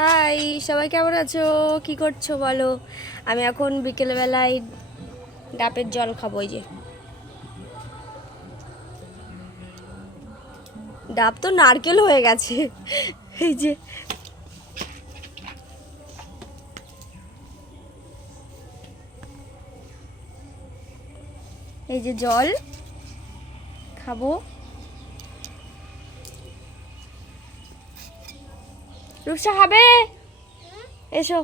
High, সবাই কেমন আছো? কি করছ বলো? আমি এখন বিকেলবেলায় ডাবের জল খাব, এই যে। ডাব তো নারকেল হয়ে গেছে। এই যে। এই যে জল খাব। রূপসা খাবে এসো।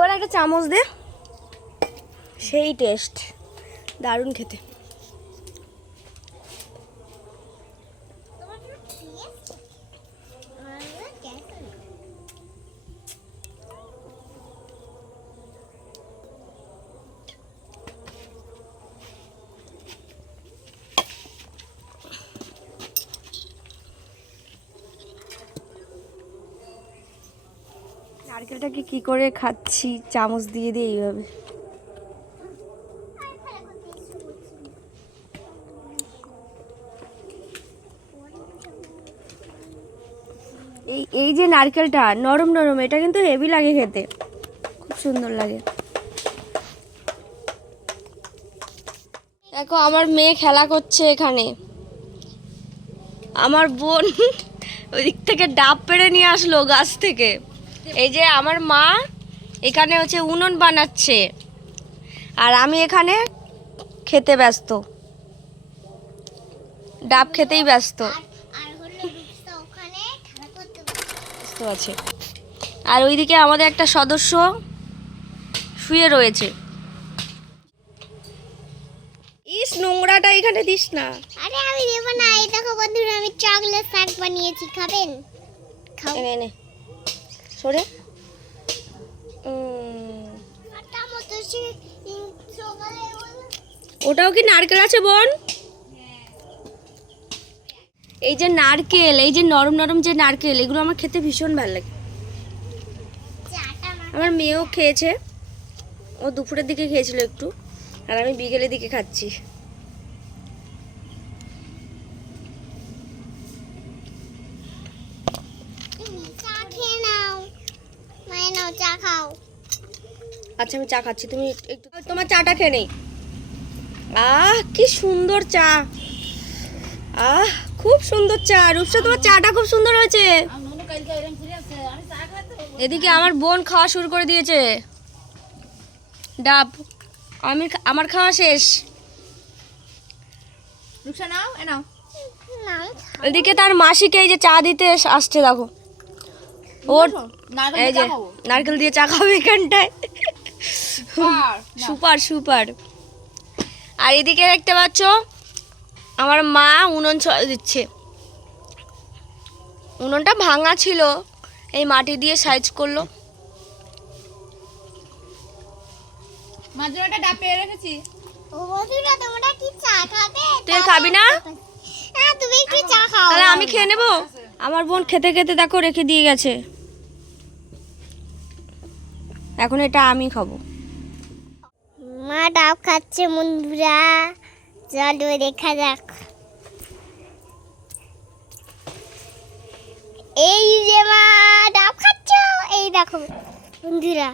ওর একটা চামচ দে। সেই টেস্ট দারুণ খেতে। নারকেলটাকে কি করে খাচ্ছি, চামচ দিয়ে দিয়ে এইভাবে। এই এই যে নারকেলটা, নরম নরম, এটা কিন্তু হেভি লাগে খেতে। খুব সুন্দর লাগে। দেখো, আমার মেয়ে খেলা করছে এখানে। আমার বোন ওই দিক থেকে ডাব পেড়ে নিয়ে আসলো গাছ থেকে। এই যে আমার মা এখানে হচ্ছে উনুন বানাচ্ছে। আর আমি এখানে খেতে ব্যস্ত। ডাব খেতেই ব্যস্ত। আর হলো ওখানে ব্যস্ত আছে। আর ওইদিকে আমাদের একটা সদস্য শুয়ে রয়েছে। ইস নোংরাটা এখানে দিস না। আরে আমি দেব না এই দেখো বন্ধুরা আমি চকলেট শাক বানিয়েছি খাবেন? খাও। সরে। ওটাও কি নারকেল আছে, বোন? এই যে নারকেল, এই যে নরম নরম যে নারকেল, এগুলো আমার খেতে ভীষণ ভালো লাগে। আমার মেয়েও খেয়েছে। ও দুপুরের দিকে খেয়েছিল একটু, আর আমি বিকেলের দিকে খাচ্ছি তুমি চা খেয়ে নাও মায়ে নাও চা খাও। আচ্ছা আমি চা খাচ্ছি। তুমি একটু তোমার চাটা খেয়ে নেই। আহ কি সুন্দর চা। আহ খুব সুন্দর চা। রূপসা তোমার চাটা খুব সুন্দর হয়েছে। এদিকে আমার বোন খাওয়া শুরু করে দিয়েছে। ডাব আমি আমার খাওয়া শেষ। নাও এ নাও। এদিকে তার মাসিকে এই যে চা দিতে আসছে দেখো। ওর এই যে নারকেল দিয়ে চা খাবে এখানটায়। সুপার সুপার আর এদিকে দেখতে পাচ্ছ আমার মা উনুন ছ- দিচ্ছে। উনুনটা ভাঙা ছিল এই মাটি দিয়ে সাইজ করল। মাঝে একটা পেয়ে রেখেছি। ও বন্ধুরা তোমরা কি চা খাবে? তুই খাবি না? হ্যাঁ তুমি একটু চা খাও। তাহলে আমি খেয়ে নেব? আমার বোন খেতে খেতে দেখো রেখে দিয়ে গেছে। এখন এটা আমি খাব। মা ডাব খাচ্ছে বন্ধুরা। চলো দেখা যাক। এই যে মা ডাব খাচ্ছ, এই দেখো বন্ধুরা,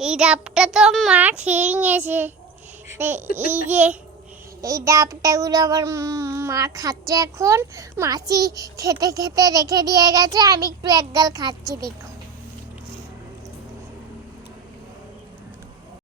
এই ডাবটা তো মা খেয়ে নিয়েছে। এই যে, এই ডাবটাগুলো আমার মা খাচ্ছে এখন। মাছি খেতে খেতে রেখে দিয়ে গেছে আমি একটু একগাল খাচ্ছি দেখো।